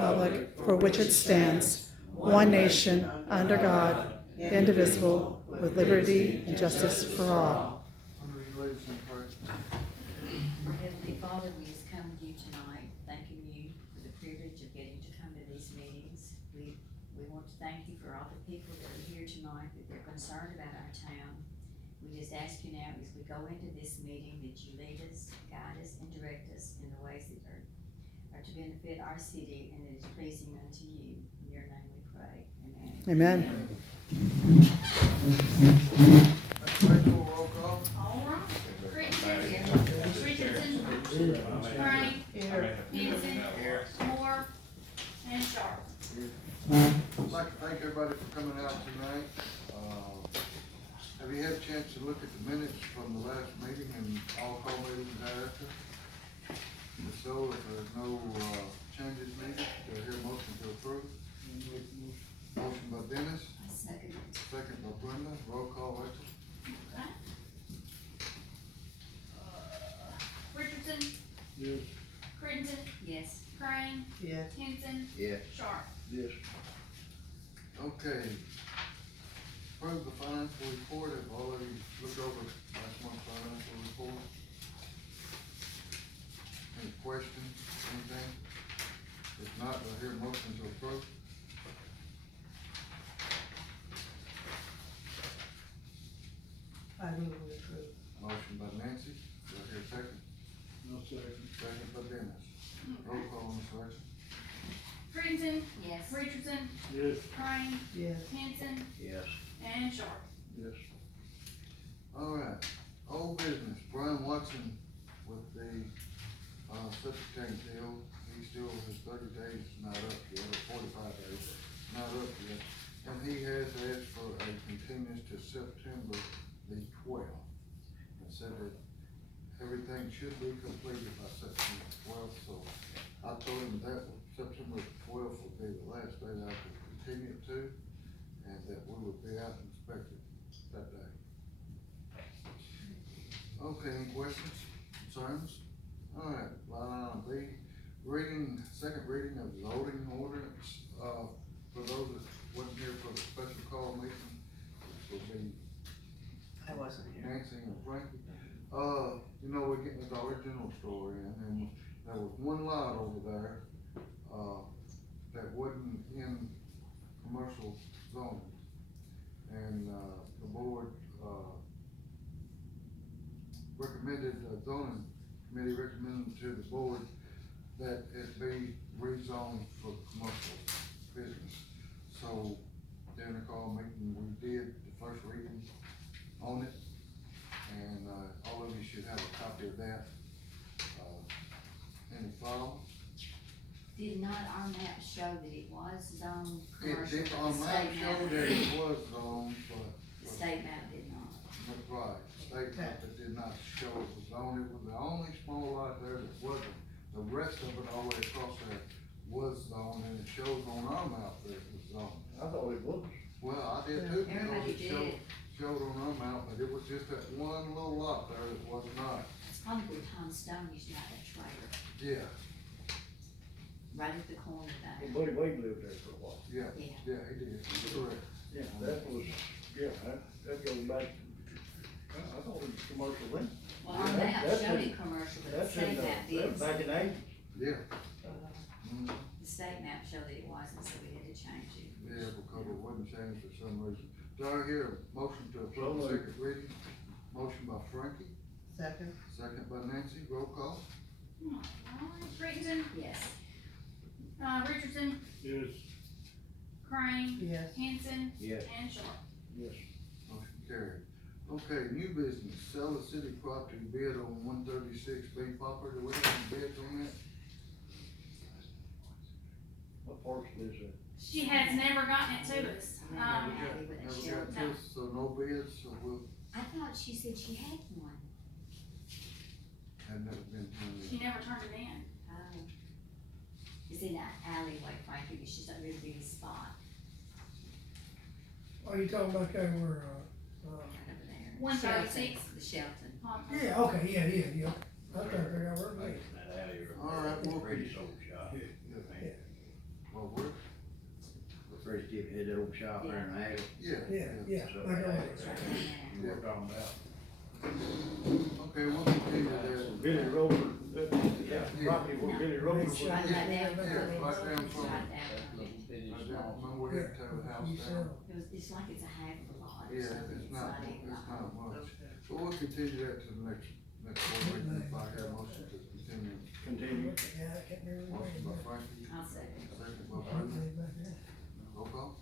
Republic for which it stands, one nation, under God, indivisible, with liberty and justice for all. Our Heavenly Father, we just come to you tonight, thanking you for the privilege of getting to come to these meetings. We want to thank you for all the people that are here tonight, that they're concerned about our town. We just ask you now, as we go into this meeting, that you lead us, guide us, and direct us in the ways that are to benefit our city and that is pleasing unto you. In your name we pray. Amen. Amen. Roll call. All right. Richardson, Frank, Henson, Moore, and Sharp. I'd like to thank everybody for coming out tonight. Have you had a chance to look at the minutes from the last meeting and all call meetings thereafter? If so, if there's no changes needed, do I hear a motion to approve? Motion by Dennis, I second it. second by Brenda. Roll call, Rachel. Okay. Richardson, Yes. Crittenton, Yes. Crane, Yes. Henson, Yes. Sharp. Yes. Okay. Approve the financial report. I've already looked over last month's financial report. Any questions, anything? If not, do I hear a motion to approve? I move we approve. Motion by Nancy, do I hear a second? No second. Second by Dennis. Roll call, Ms. Rachel. Crittenton, Yes. Richardson, Yes. Crane, Yes. Henson, Yes. and Sharp. Yes. All right, old business, Brian Watson with the, septic tank deal, he still, his 30 days not up yet, or 45 days, not up yet. And he has asked for a continuance to September the 12th. And said that everything should be completed by September 12th, so I told him that September 12th would be the last day that I could continue to, and that we would be out and inspected that day. Okay, any questions, concerns? All right, line item B, second reading of loading ordinance, for those that wasn't here for the special call meeting, which will be I wasn't here. Nancy and Frankie. We're getting the Dollar General store in, and there was one lot over there, that wasn't in commercial zoning. And, the board, the zoning committee recommended to the board that it be rezoned for commercial business. So, during the call meeting, we did the first reading on it, and, all of you should have a copy of that, in the file. Did not our map show that it was zoned It commercial, did, but on the my state show map, that it was zoned, the state map did not. right, state map that did not show it was zoned, it was the only small lot there that wasn't. The rest of it all the way across there was zoned, and it shows on our map that it was zoned. I thought it was. Well, I did too, Everybody because it did. showed on our map, but it was just that one little lot there that was not. It's probably where Tom Stone used to have that trailer, Yeah, right at the corner there. Buddy Wade lived there for a while. yeah, Yeah. yeah, he did, correct. Yeah, that was, that goes back to, I thought it was commercial then. Well, our Yeah, map that's showed in- it commercial, but the That's in state the, map that did. was back in the 80s. Yeah. The state map showed that it wasn't, so we had to change it. Yeah, because it wasn't changed for some reason. Do I hear a motion to approve the So moved. second reading? Motion by Frankie, Second. second by Nancy, roll call. All right. Crittenton, Yes. Richardson, Yes. Crane, Yes. Henson, Yes. and Sharp. Yes. Motion carried. Okay, new business, sell the city property bid on 136 B Popper, do we have any bids on that? What parcel is it? She has never gotten it to us. Never Um, got it with a Never shell. got no. this, so no bids, so we'll, I thought she said she had one. have never been done she yet. never turned it in. Oh. It's in that alleyway, Frankie, it's just a really big spot, Oh, you talking about that where, right over there. 136? The Shelton. yeah, okay, yeah. I was trying to figure out where it was. All right, well, Pretty sold shop. yeah. did the old shop there in the alley. Yeah, So, I know it. You work on that. Okay, we'll continue that. Billy Rover, that property where Billy Rover was. Right Yeah, down. right down from, Right right down. down, remember we had to tear the house You down? sell. It's like it's a half of a lot. or Yeah, something. it's not even much. But we'll continue that to the next board meeting, if I have a motion to continue. Continue. Yeah, I can't remember. Motion by Frankie, I'll second. second by Brenda, roll call?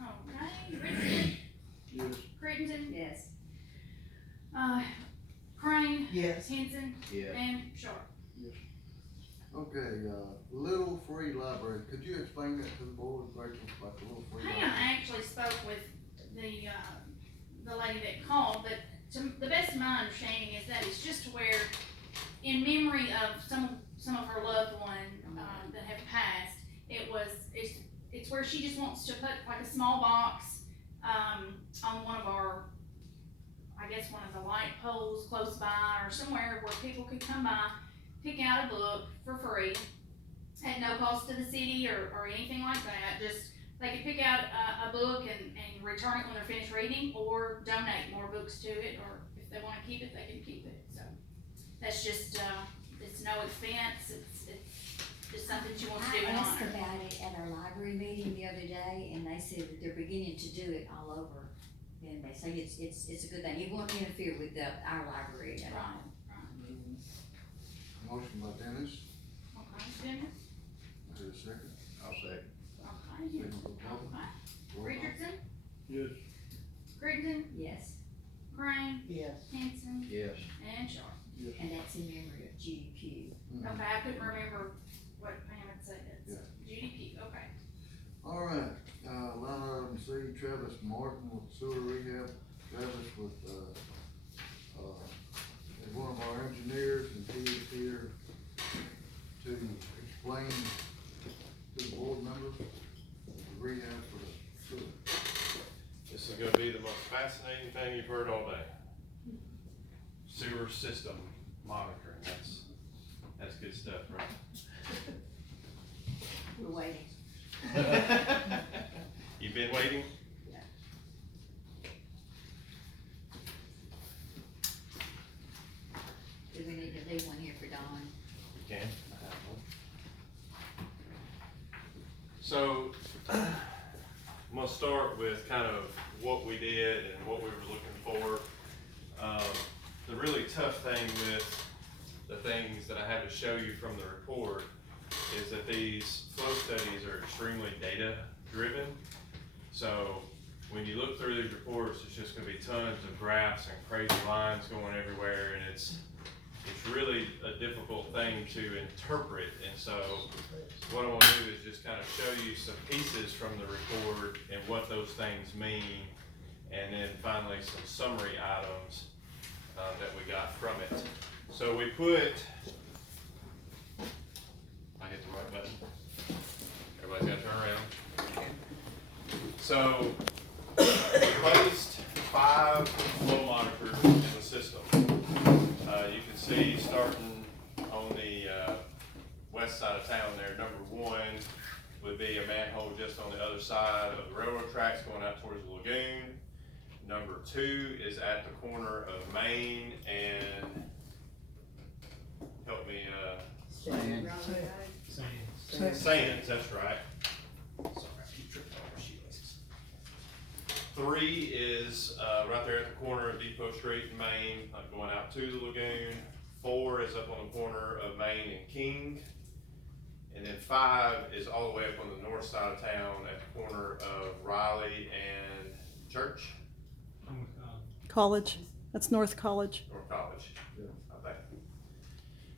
Okay, Richardson, Yes. Crittenden, Yes. Crane, Yes. Henson, Yeah. and Sharp. Okay, Little Free Library, could you explain that to the board, Rachel, about the Little Free Pam Library? actually spoke with the lady that called, but to the best of my understanding is that it's just to where, in memory of some of her loved one, that have passed, it's where she just wants to put like a small box, on one of our, I guess one of the light poles close by, or somewhere where people could come by, pick out a book for free, at no cost to the city or anything like that. Just, they could pick out a book and return it when they're finished reading, or donate more books to it, or if they wanna keep it, they can keep it, so. That's just, it's no expense, it's just something you want to do in I asked honor. about it at our library meeting the other day, and they said that they're beginning to do it all over. And they say it's a good thing, it won't interfere with our library at all. Motion by Dennis, Okay, Dennis, is there a second? I'll second. okay, Second by Paul. okay, Roll call. Richardson, Yes. Crittenden, Yes, Crane, Yes. Henson, Yes. and Sharp. and that's in memory of Judy Pugh. Mhm. Okay, I couldn't remember what Pam had said, it's Yeah. Judy Pugh, okay. All right, line item C, Travis Martin with sewer rehab. Travis with, is one of our engineers, and he is here to explain to the board members the rehab for the sewer. This is gonna be the most fascinating thing you've heard all day. Sewer system monitoring, that's good stuff, right? We're waiting. You've been waiting? Yeah. Do we need to leave one here for Dawn? You can. I have one. So, I'm gonna start with kind of what we did and what we were looking for. The really tough thing with the things that I had to show you from the report is that these flow studies are extremely data driven. So when you look through these reports, it's just gonna be tons of graphs and crazy lines going everywhere, and it's really a difficult thing to interpret. And so what I want to do is just kind of show you some pieces from the report and what those things mean, and then finally some summary items that we got from it. So we put, I hit the right button. Everybody's got to turn around. So we placed 5 flow monitors in the system. You can see starting on the west side of town there, number 1 would be a manhole just on the other side of the railroad tracks going out towards the lagoon. Number 2 is at the corner of Main and, help me, Sands, that's right. Sorry, I keep tripping over shoelaces. 3 is right there at the corner of Depot Street and Main, going out to the lagoon. 4 is up on the corner of Main and King. And then 5 is all the way up on the north side of town at the corner of Riley and Church, College, that's North College. or College, I think.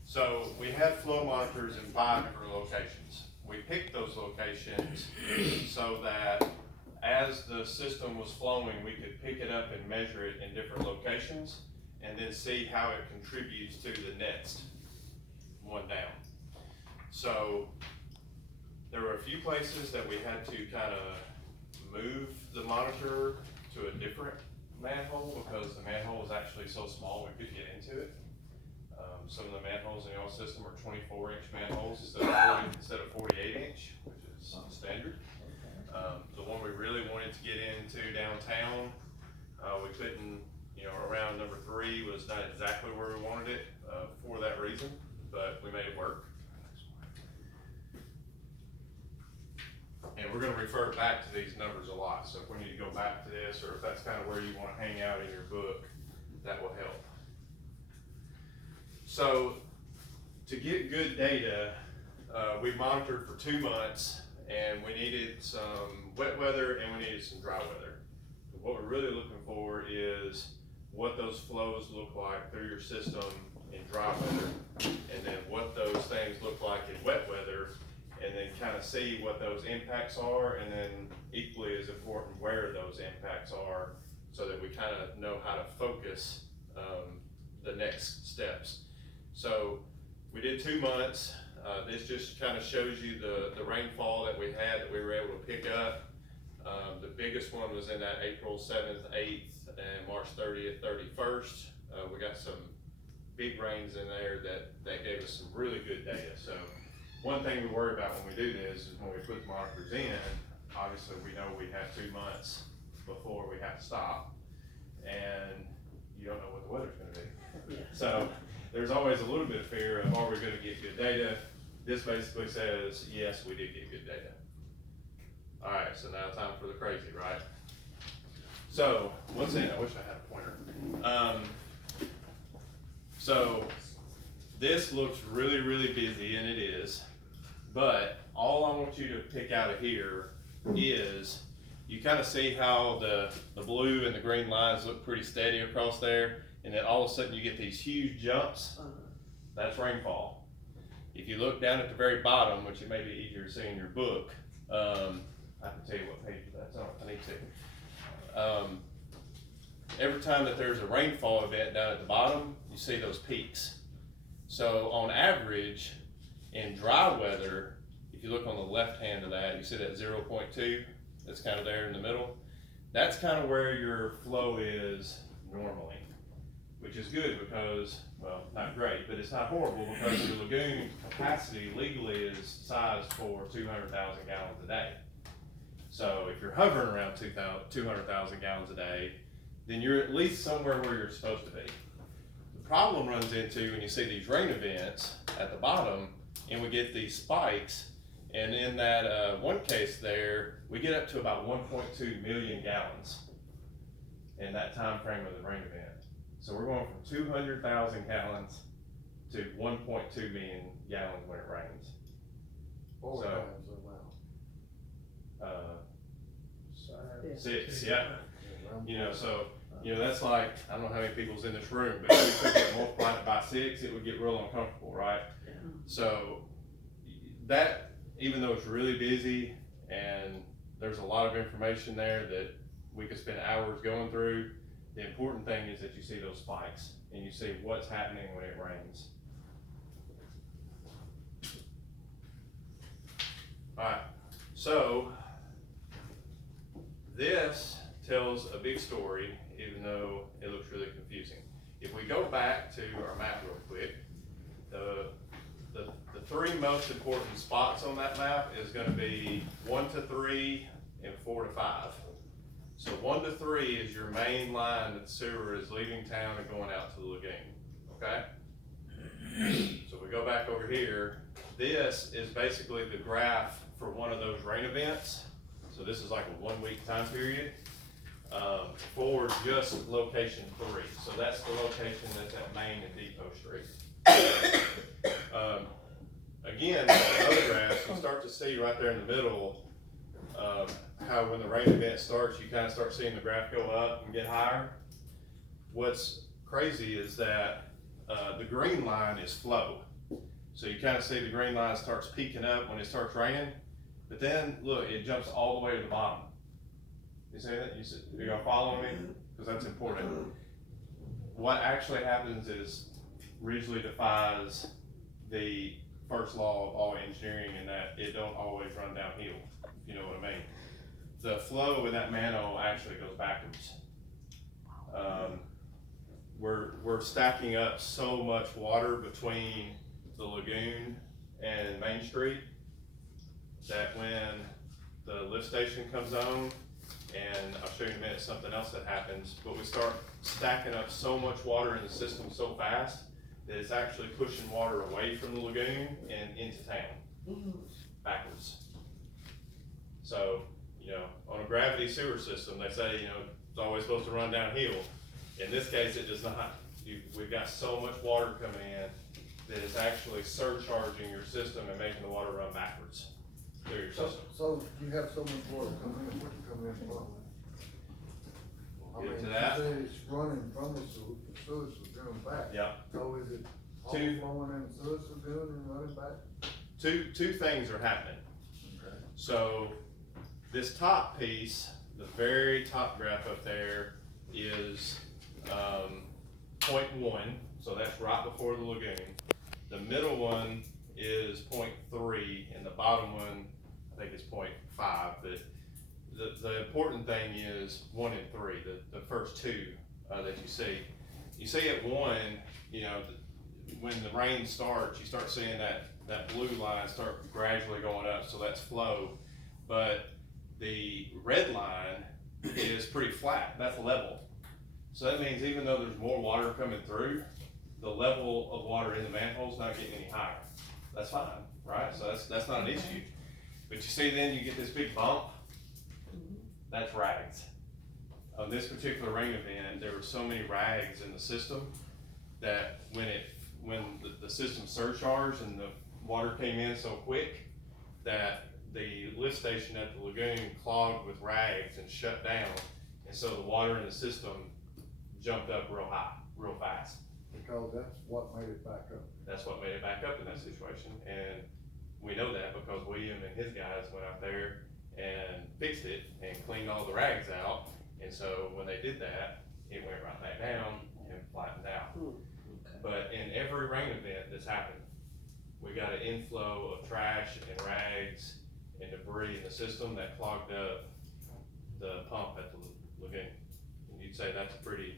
So we had flow monitors in 5 different locations. We picked those locations so that as the system was flowing, we could pick it up and measure it in different locations and then see how it contributes to the next one down. So there were a few places that we had to kind of move the monitor to a different manhole because the manhole was actually so small we couldn't get into it. Some of the manholes in the old system are 24-inch manholes instead of 48 inch, which is standard. we're gonna refer back to these numbers a lot, so if we need to go back to this, or if that's kind of where you wanna hang out in your book, that will help. So, to get good data, we monitored for 2 months, and we needed some wet weather and we needed some dry weather. What we're really looking for is what those flows look like through your system in dry weather, and then what those things look like in wet weather, and then kind of see what those impacts are, and then equally as important, where those impacts are, so that we kind of know how to focus the next steps. So we did 2 months. This just kind of shows you the rainfall that we had that we were able to pick up. The biggest one was in that April 7th, 8th, and March 30th, 31st. We got some big rains in there that gave us some really good data. So one thing we worry about when we do this is when we put the monitors in, obviously we know we have 2 months before we have to stop, and you don't know what the weather's gonna be. So there's always a little bit of fear of, are we gonna get good data? This basically says, yes, we did get good data. All right, so now time for the crazy, right? So, once again, I wish I had a pointer. So, this looks really, really busy, and it is, but all I want you to pick out of here is, you kind of see how the blue and the green lines look pretty steady across there, and then all of a sudden you get these huge jumps. That's rainfall. If you look down at the very bottom, which it may be easier to see in your book, I can tell you what page that's on if I need to. Every time that there's a rainfall event down at the bottom, you see those peaks. So on average, in dry weather, if you look on the left hand of that, you see that 0.2 that's kind of there in the middle. That's kind of where your flow is normally, which is good because, well, not great, but it's not horrible because the lagoon capacity legally is sized for 200,000 gallons a day. So if you're hovering around 200,000 gallons a day, then you're at least somewhere where you're supposed to be. The problem runs into when you see these rain events at the bottom, and we get these spikes, and in that one case there, we get up to about 1.2 million gallons in that time frame of the rain event. So we're going from 200,000 gallons to 1.2 million gallons when it rains. 4 So- times the amount. 6, yeah. You know, so, you know, that's like, I don't know how many people's in this room, but if we took it and multiplied it by 6, it would get real uncomfortable, right? So that, even though it's really busy and there's a lot of information there that we could spend hours going through, the important thing is that you see those spikes and you see what's happening when it rains. All right, so this tells a big story, even though it looks really confusing. If we go back to our map real quick, the 3 most important spots on that map is going to be 1 to 3 and 4 to 5. So 1 to 3 is your main line that the sewer is leaving town and going out to the lagoon, okay? So we go back over here. This is basically the graph for one of those rain events. So this is like a 1-week time period for just location 3. So that's the location that's at Main and Depot Street. Again, the other graphs, you start to see right there in the middle how when the rain event starts, you kind of start seeing the graph go up and get higher. What's crazy is that the green line is flow. So you kind of see the green line starts peaking up when it starts raining, but then look, it jumps all the way to the bottom. You see that? You gonna follow me? Because that's important. What actually happens is Ridgely defies the first law of all engineering in that it don't always run downhill, if you know what I mean. The flow in that manhole actually goes backwards. We're stacking up so much water between the lagoon and Main Street that when the lift station comes on, and I'll show you in a minute something else that happens, but we start stacking up so much water in the system so fast that it's actually pushing water away from the lagoon and into town, backwards. So, on a gravity sewer system, they say, it's always supposed to run downhill. In this case, it does not. We've got so much water coming in that it's actually surcharging your system and making the water run backwards through your system. So you have so much water coming in, what you come in from? I Get mean, to you that. say it's running from the sewage lagoon back. Yeah. So is it Two- overflowing in the sewage lagoon and running back? Two things are happening. Okay. So this top piece, the very top graph up there is 0.1, so that's right before the lagoon. The middle one is 0.3, and the bottom one, I think is 0.5. But the important thing is 1 and 3, the first two that you see. You see at 1, when the rain starts, you start seeing that blue line start gradually going up, so that's flow. But the red line is pretty flat, that's level. So that means even though there's more water coming through, the level of water in the manhole's not getting any higher. That's fine, right? So that's not an issue. But you see then you get this big bump, that's rags. On this particular rain event, there were so many rags in the system that when the system surcharged and the water came in so quick that the lift station at the lagoon clogged with rags and shut down, and so the water in the system jumped up real high, real fast. Because that's what made it back up. That's what made it back up in that situation, and we know that because William and his guys went out there and fixed it and cleaned all the rags out, and so when they did that, it went right back down and flattened out. But in every rain event that's happened, we got an inflow of trash and rags and debris in the system that clogged up the pump at the lagoon. And you'd say that's a pretty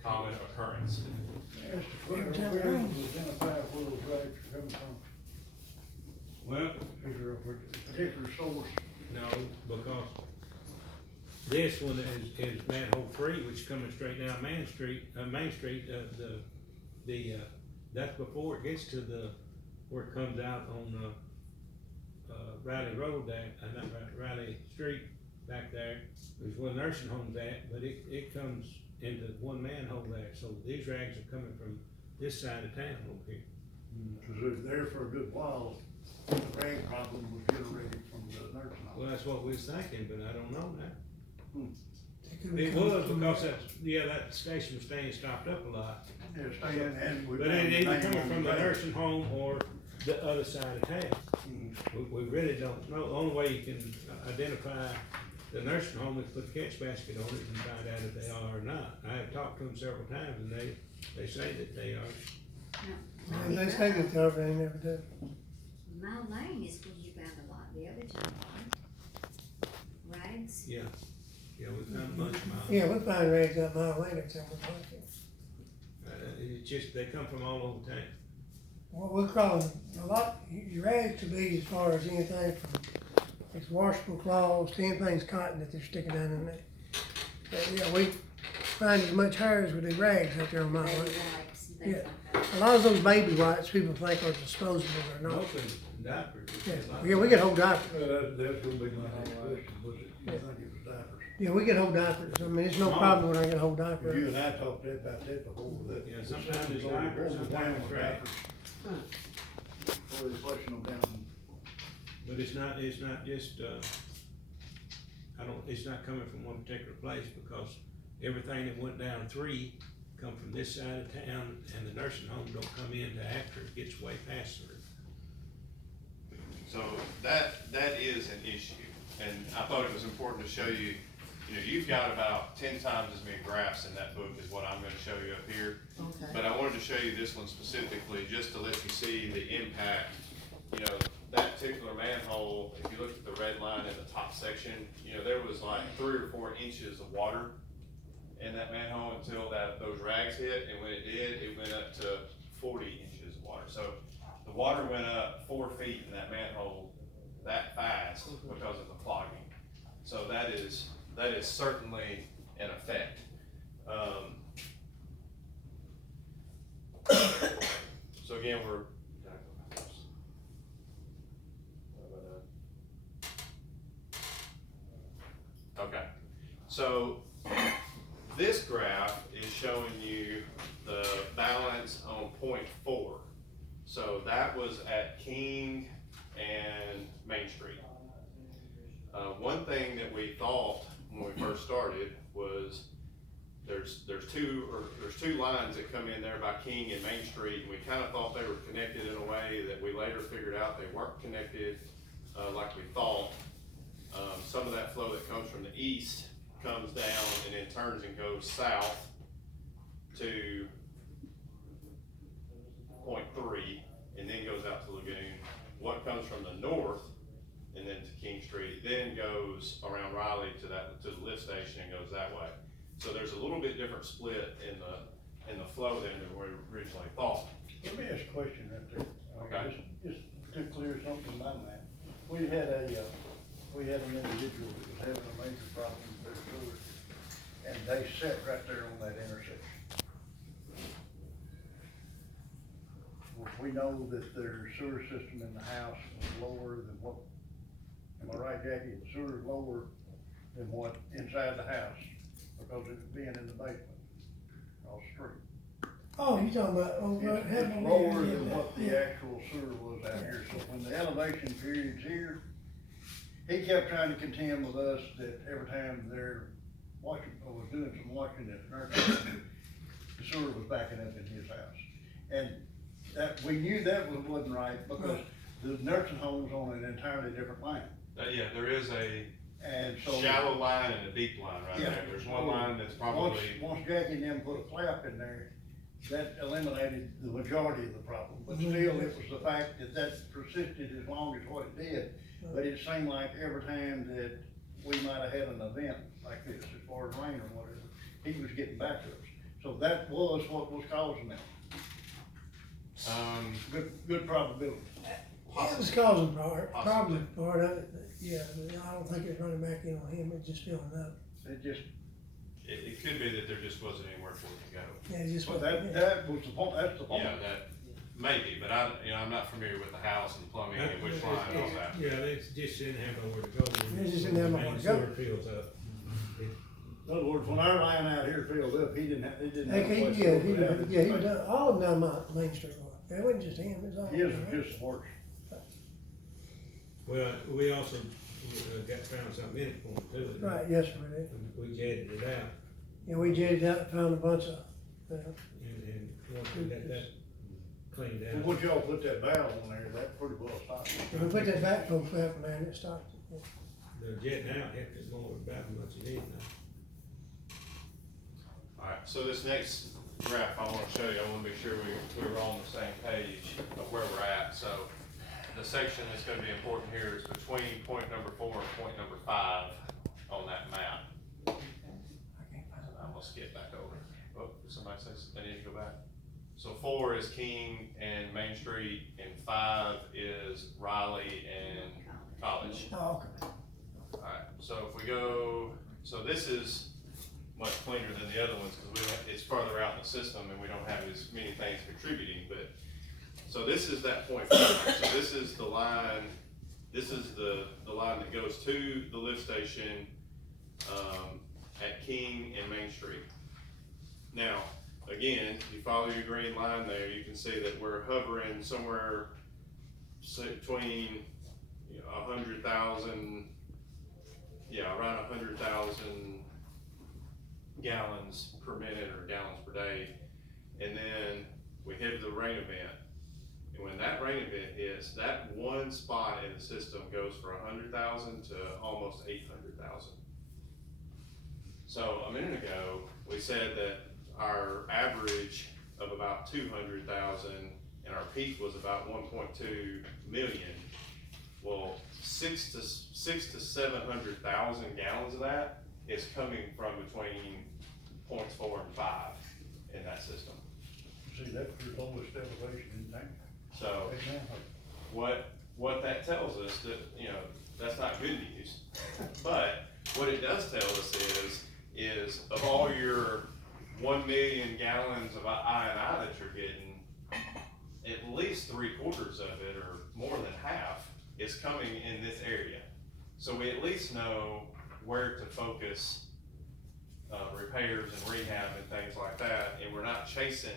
common occurrence. Ask the question, where was identified where those rags are coming from? Well, Is there a particular source? no, because this one is manhole 3, which is coming straight down Main Street, that's before it gets to where it comes out on, Riley Road there, not Riley Street back there, is where the nursing home's at, but it comes into one manhole there, so these rags are coming from this side of town over here. Cause it was there for a good while, the rag problem was generated from the nursing home. Well, that's what we was thinking, but I don't know now. It could be It coming was from- because that station was staying stopped up a lot. Yeah, staying, and we. But it either coming from the nursing home or the other side of town. We really don't know. The only way you can identify the nursing home is put the catch basket on it and find out if they are or not. I have talked to them several times and they say that they are. And they say that cover, they never do. Mile Lane is where you found a lot the other time, right? Rags? Yeah, we found a bunch of miles. Yeah, we find rags up mile later, so we're talking. It's just, they come from all over town. What we're calling a lot, your rags to be as far as anything from, it's washable cloths to anything's cotton that they're sticking down in there. But yeah, we find as much hair as we do rags out there on mile Baby lane. wipes and things Yeah. like that. A lot of those baby wipes people think are disposable or not. Mostly diapers. Yeah, we get whole diapers. That's gonna be my next question, was it, you think it was diapers? Yeah, we get whole diapers. I mean, it's no problem when I get a whole diaper. You and I talked about that before, that. Yeah, sometimes it's diapers, sometimes it's rags. Or is flushing them down. But it's not just, it's not coming from one particular place because everything that went down 3 come from this side of town and the nursing home don't come in till after it gets way past through. So that is an issue, and I thought it was important to show you, you've got about 10 times as many graphs in that book as what I'm gonna show you up here. Okay. But I wanted to show you this one specifically, just to let you see the impact. That particular manhole, if you look at the red line in the top section, there was like 3 or 4 inches of water in that manhole until those rags hit, and when it did, it went up to 40 inches of water. So the water went up 4 feet in that manhole that fast because of the clogging. So that is certainly an effect. So again, So this graph is showing you the balance on .4. So that was at King and Main Street. One thing that we thought when we first started was there's two lines that come in there by King and Main Street, and we kind of thought they were connected in a way that we later figured out they weren't connected like we thought. Some of that flow that comes from the east comes down and then turns and goes south to .3 and then goes out to Lagoon. What comes from the north and then to King Street then goes around Riley to the lift station and goes that way. So there's a little bit different split in the flow than we originally thought. Let me ask a question right there. Okay. Just to clear something in my mind. We had an individual that was having a major problem with their sewer, and they sat right there on that intersection. Well, we know that their sewer system in the house was lower than what, am I right, Jackie? The sewer is lower than what inside the house, because it was being in the basement, across the street. Oh, you talking about, It's lower than what the actual sewer was out here, so when the elevation period's here, he kept trying to contend with us that every time they're washing, or was doing some washing at the nursing home, the sewer was backing up in his house. And that, we knew that wasn't right, because the nursing home was on an entirely different line. Yeah, there is a And so. shallow line and a deep line right Yeah. there. There's one line that's probably. Once Jackie and them put a flap in there, that eliminated the majority of the problem, but Mhm. still, it was the fact that that persisted as long as what it did. But it seemed like every time that we might have had an event like this, as far as rain or whatever, he was getting back to us. So that was what was causing that. Good probability. It was causing probably part of it, but yeah, I don't think it's running back in on him, it's just filling up. It just, It could be that there just wasn't anywhere for it to go. Yeah, it just. well, that was the point, that's the point. Yeah, that, maybe, but I'm not familiar with the house and plumbing and which line and all that. Yeah, they just didn't have nowhere to go. They just didn't have nowhere to go. Sewer fills up. In other words, when our line out here filled up, he didn't have a place to Yeah, go. he done, all of them down my Main Street, it wasn't just him, it was all. His was just worse. Well, we also found something in it for them too. Right, yes, sir, we did. We jetted it out Yeah, we jetted out and found a bunch of, and once we got that cleaned But out. once y'all put that valve on there, that pretty well stopped it. if we put that backflow flap in there, and it stopped. The jetting out had to go about as much as it is now. Alright, so this next graph I wanna show you, I wanna make sure we're all on the same page of where we're at. So the section that's gonna be important here is between point number 4 and point number 5 on that map. I'm gonna skip back over. Oh, somebody says they need to go back. So 4 is King and Main Street, and 5 is Riley and College. Oh, okay. Alright, so if we go, so this is much cleaner than the other ones, because it's farther out in the system and we don't have as many things contributing, but, so this is that point 5. So this is the line, this is the line that goes to the lift station, at King and Main Street. Now, again, you follow your green line there, you can see that we're hovering somewhere between, 100,000, around 100,000 gallons per minute or gallons per day. And then we hit the rain event. And when that rain event hits, that one spot in the system goes for 100,000 to almost 800,000. So a minute ago, we said that our average of about 200,000 and our peak was about 1.2 million. Well, 600,000 to 700,000 gallons of that is coming from between points 4 and 5 in that system. See, that's the lowest elevation in town. So what that tells us that, that's not good news. But what it does tell us is of all your 1 million gallons of I&I that you're getting, at least 3/4 of it or more than half is coming in this area. So we at least know where to focus repairs and rehab and things like that, and we're not chasing,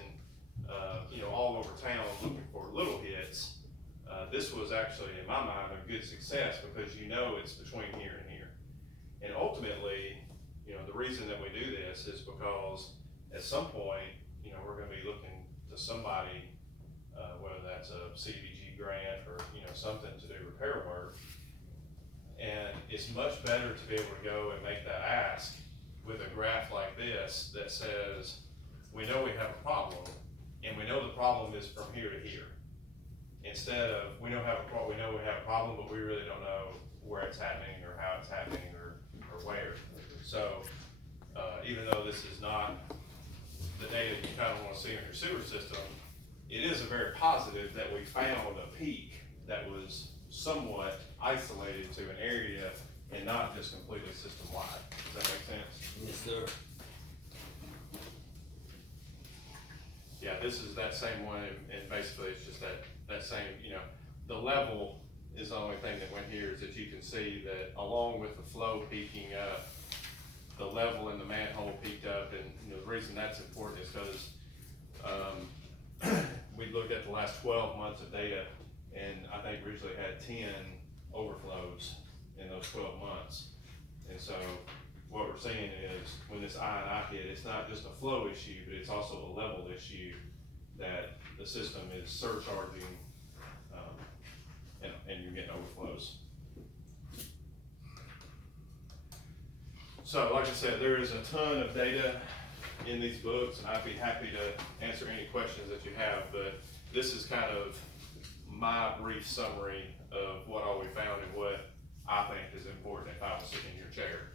all over town looking for little hits. This was actually, in my mind, a good success because it's between here and here. And ultimately, the reason that we do this is because at some point, we're gonna be looking to somebody, whether that's a CDBG grant or, something to do repair work. And it's much better to be able to go and make that ask with a graph like this that says, we know we have a problem, and we know the problem is from here to here. Instead of, we know we have a problem, but we really don't know where it's happening or how it's happening or where. So, even though this is not the data you kind of want to see in your sewer system, it is a very positive that we found a peak that was somewhat isolated to an area and not just completely system-wide. Does that make sense? Yes, sir. Yeah, this is that same one, and basically it's just that same, the level is the only thing that went here, is that you can see that along with the flow peaking up, the level in the manhole peaked up, and the reason that's important is because we looked at the last 12 months of data, and I think we usually had 10 overflows in those 12 months. And so what we're seeing is when this I&I hit, it's not just a flow issue, but it's also a level issue that the system is surcharging, and you're getting overflows. So like I said, there is a ton of data in these books, and I'd be happy to answer any questions that you have, but this is kind of my brief summary of what all we found and what I think is important if I was sitting in your chair.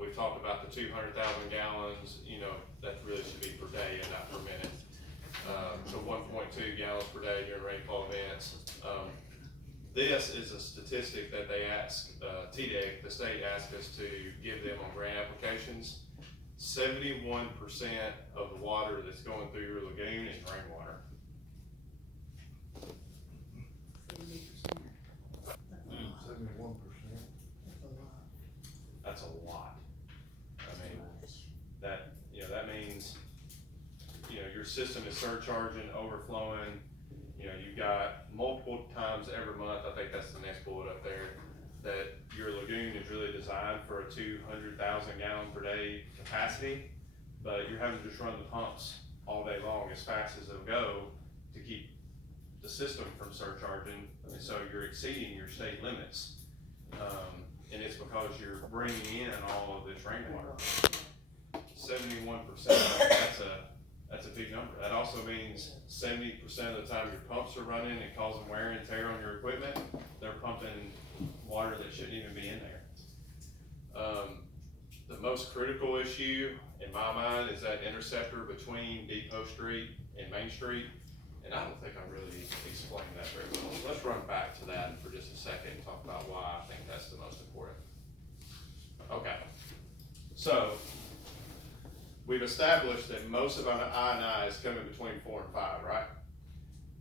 We've talked about the 200,000 gallons, that really should be per day and not per minute. So 1.2 gallons per day during rainfall events. This is a statistic that they ask, TDEC, the state asked us to give them on grant applications. 71% of the water that's going through your lagoon is rainwater. 71%. That's a lot. I mean, that means, your system is surcharging, overflowing. You've got multiple times every month, I think that's the next bullet up there, that your lagoon is really designed for a 200,000 gallon per day capacity, but you're having to just run the pumps all day long as fast as they'll go to keep the system from surcharging, and so you're exceeding your state limits. And it's because you're bringing in all of this rainwater. 71%, that's a big number. That also means 70% of the time your pumps are running and causing wear and tear on your equipment, they're pumping water that shouldn't even be in there. The most critical issue in my mind is that interceptor between Depot Street and Main Street. And I don't think I really explained that very well. So let's run back to that for just a second and talk about why I think that's the most important. Okay, so we've established that most of our I&I is coming between 4 and 5, right?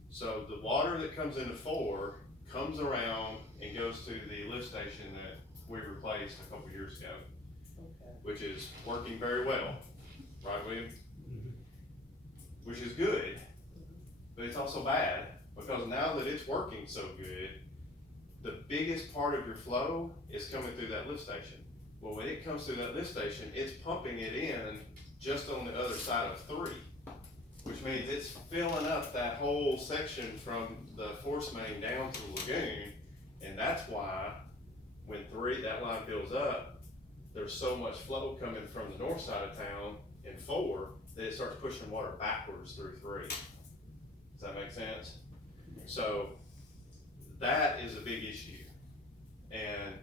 So the water that comes into 4 comes around and goes to the lift station that we replaced a couple years ago, which is working very well, right, William? Which is good, but it's also bad, because now that it's working so good, the biggest part of your flow is coming through that lift station. Well, when it comes through that lift station, it's pumping it in just on the other side of 3, which means it's filling up that whole section from the force main down to the lagoon, and that's why when that line fills up, there's so much flow coming from the north side of town in 4 that it starts pushing water backwards through 3. Does that make sense? So that is a big issue, and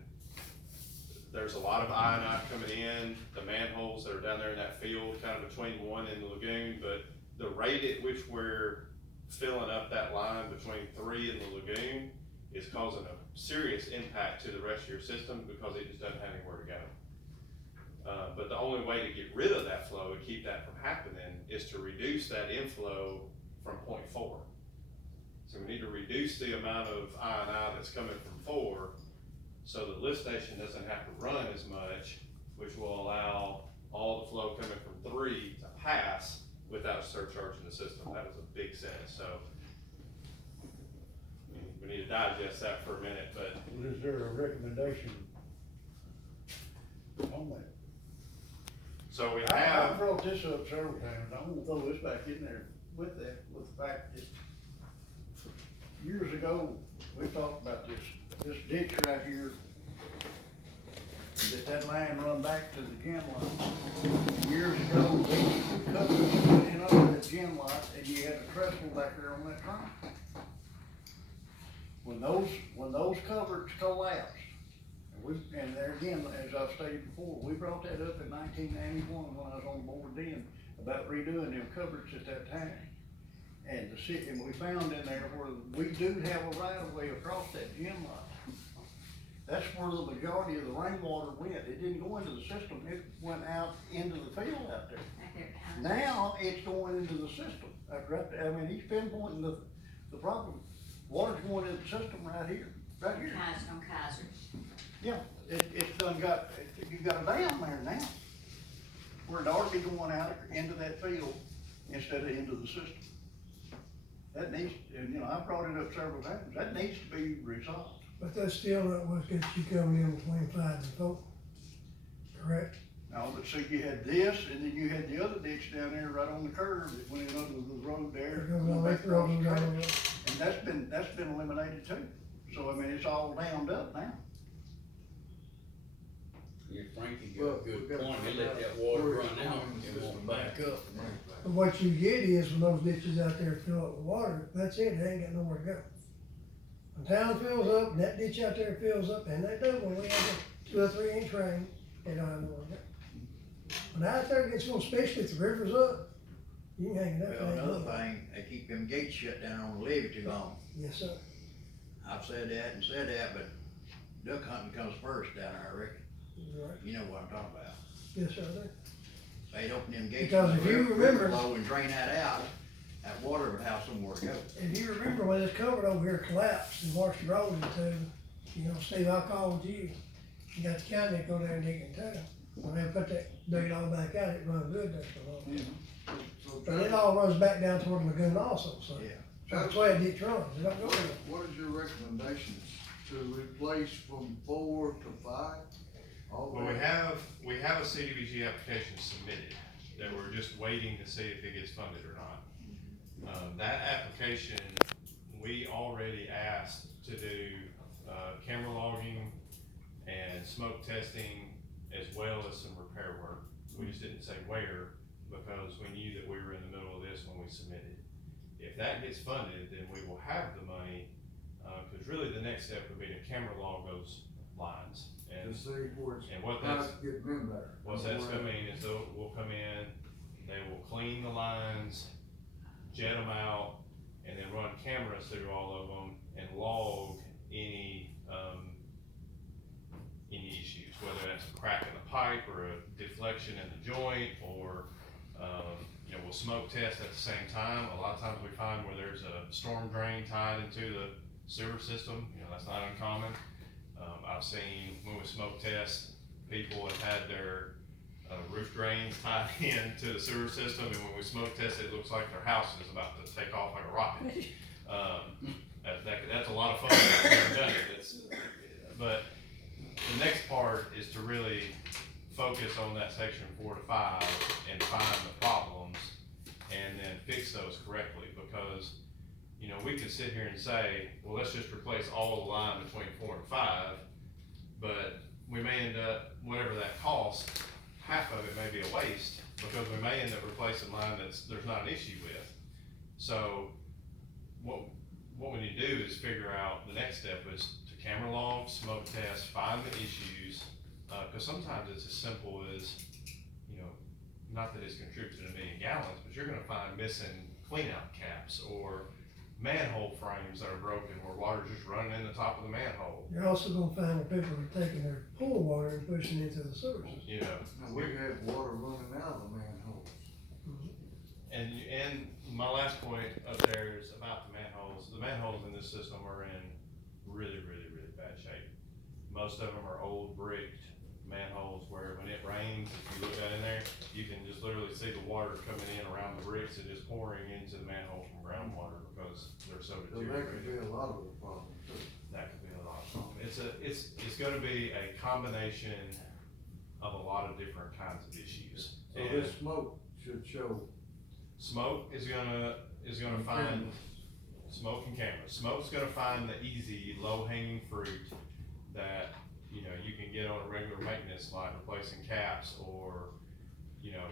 there's a lot of I&I coming in, the manholes that are down there in that field, kind of between 1 and the lagoon, but the rate at which we're filling up that line between 3 and the lagoon is causing a serious impact to the rest of your system because it just doesn't have anywhere to go. But the only way to get rid of that flow and keep that from happening is to reduce that inflow from point 4. So we need to reduce the amount of I&I that's coming from 4 so the lift station doesn't have to run as much, which will allow all the flow coming from 3 to pass without surcharging the system. That was a big sentence, so we need to digest that for a minute, but Is there a recommendation on that? so we I have, brought this up several times, I'm gonna throw this back in there with that, with the fact that years ago, we talked about this ditch right here, that line run back to the gym lot. Years ago, we cut this in over the gym lot, and you had a trestle back there on that trunk. When those covers collapsed, and there again, as I've stated before, we brought that up in 1991 when I was on the board then, about redoing them covers at that time. And the city, and we found in there where we do have a right of way across that gym lot. That's where the majority of the rainwater went. It didn't go into the system, it went out into the field out there. Back there behind. Now, it's going into the system. I mean, he's pinpointing the problem. Water's going into the system right here, right here. Kaiser, on Kaiser. Yeah, it's done got, you got a dam there now. Where it ought to be going out into that field instead of into the system. That needs, and you know, I brought it up several times, that needs to be resolved. But that's still not what's got you coming in between 5 and 4, correct? Now, but see, you had this, and then you had the other ditch down there right on the curve that went in under the road there. There goes all that road And down there. that's been eliminated too. So, I mean, it's all dammed up now. Yeah, Frankie Well, got a we good gotta point, find they let out that water where it's run out going in the and won't system back up. But what you get is when those ditches out there fill up with water, that's it, they ain't got nowhere to go. When town fills up, and that ditch out there fills up, and they do, when we have a 2 or 3 inch rain, they don't have nowhere to go. When out there gets full, especially if the river's up, you can hang it up. Well, and hang it another up. thing, they keep them gates shut down on the levee too long. Yes, sir. I've said that, but duck hunting comes first down there, I reckon. You're right. You know what I'm talking about. Yes, sir, I do. They'd open them gates. Because when if the you river remember- flow and drain that out, that water would have somewhere to go. If you remember when this culvert over here collapsed and washed the road into, you know, Steve, I called you. You got the county to go there and dig it too. When they put that, dig it all back out, it run good there for a long time. So But it all runs back down toward the lagoon also, so. Yeah. So that's why it ditch runs, it don't go anywhere. what is your recommendations to replace from 4 to 5? All the well, way? we have a CDBG application submitted that we're just waiting to see if it gets funded or not. That application, we already asked to do, camera logging and smoke testing as well as some repair work. We just didn't say where because we knew that we were in the middle of this when we submitted. If that gets funded, then we will have the money, cause really the next step would be to camera log those lines. To And, see where it's, and what how that's, it's getting in there. what that's gonna mean is we'll come in, they will clean the lines, jet them out, and then run cameras through all of them and log any issues, whether that's a crack in the pipe or a deflection in the joint or, you know, we'll smoke test at the same time. A lot of times we find where there's a storm drain tied into the sewer system, you know, that's not uncommon. I've seen when we smoke test, people have had their roof drains tied into the sewer system, and when we smoke test, it looks like their house is about to take off like a rocket. That's a lot of fun. I've never done it. But the next part is to really focus on that section 4 to 5 and find the problems and then fix those correctly, because you know, we could sit here and say, well, let's just replace all the line between 4 and 5, but we may end up, whatever that costs, half of it may be a waste, because we may end up replacing line there's not an issue with. So what we need to do is figure out, the next step is to camera log, smoke test, find the issues, cause sometimes it's as simple as, you know, not that it's contributed to 1 million gallons, but you're gonna find missing cleanout caps or manhole frames that are broken where water's just running in the top of the manhole. You're also gonna find where people are taking their pool water and pushing it into the sewer system. You know, Now, we had water running out of the manholes. and my last point up there is about the manholes. The manholes in this system are in really, really, really bad shape. Most of them are old bricked manholes where when it rains, if you look in there, you can just literally see the water coming in around the bricks and just pouring into the manhole from groundwater because they're so So that could deteriorated. be a lot of the problem too. That could be a lot of problem. It's gonna be a combination of a lot of different kinds of issues. So And this smoke should show. smoke is gonna find, smoke and cameras, smoke's gonna find the easy, low-hanging fruit that, you know, you can get on a regular maintenance, like replacing caps or, you know,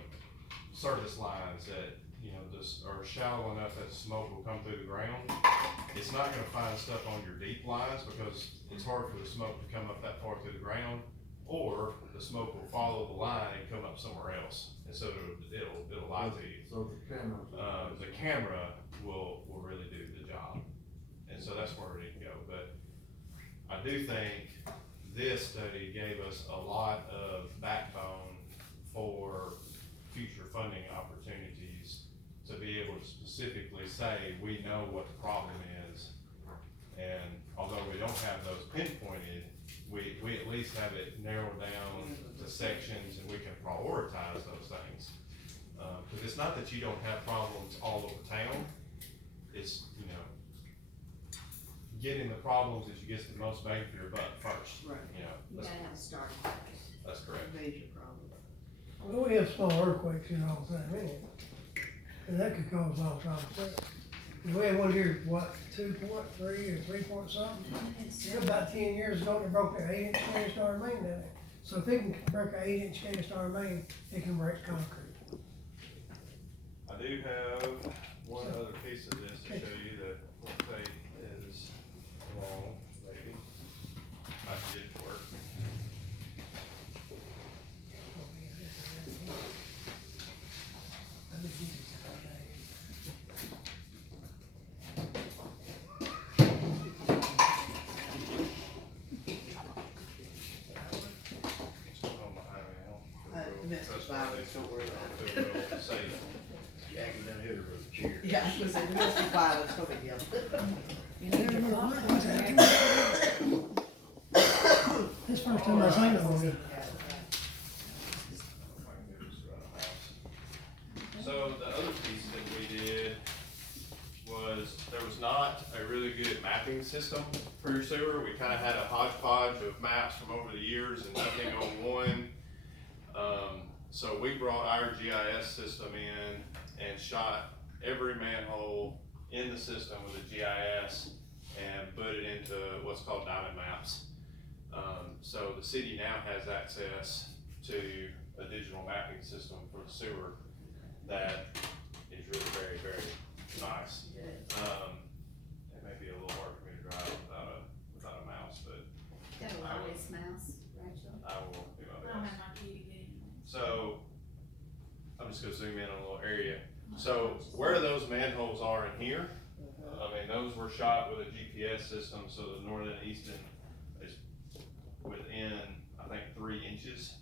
service lines that, you know, just are shallow enough that smoke will come through the ground. It's not gonna find stuff on your deep lines because it's hard for the smoke to come up that far through the ground, or the smoke will follow the line and come up somewhere else, and so it'll lie to you. So the camera. The camera will really do the job, and so that's where it can go, but I do think this study gave us a lot of backbone for future funding opportunities to be able to specifically say, we know what the problem is. And although we don't have those pinpointed, we at least have it narrowed down to sections and we can prioritize those things. Cause it's not that you don't have problems all over town, it's, you know, getting the problems that you get the most bang for your buck first. Right. You know, You that's, gotta have a starting place. that's correct. Major problem. Well, we have small earthquakes here all the time, anyway, and that could cause all kinds of stuff. We had one here, what, 2.3 or 3 point something? About 10 years ago, they broke an 8-inch cast iron main down there. So if it can break an 8-inch cast iron main, it can break concrete. I do have one other piece of this to show you that won't take as long, maybe. I can get it to work. It's going on behind me now. That's Trust fine, me, don't worry about it. We'll see. Jackie done hit her with a chair. Yeah, I was gonna say, domestic violence, no big deal. This first time I seen it on it. So the other piece that we did was, there was not a really good mapping system for your sewer. We kinda had a hodgepodge of maps from over the years and nothing on one. So we brought our GIS system in and shot every manhole in the system with a GIS and put it into what's called diamond maps. So the city now has access to a digital mapping system for the sewer that is really very, very nice. It may be a little hard for me to drive without a mouse, but Got a wireless mouse, Rachel? I will do my I don't best. have my key to get in. So, I'm just gonna zoom in on a little area. So, where those manholes are in here, I mean, those were shot with a GPS system, so the northern and eastern is within, I think, 3 inches.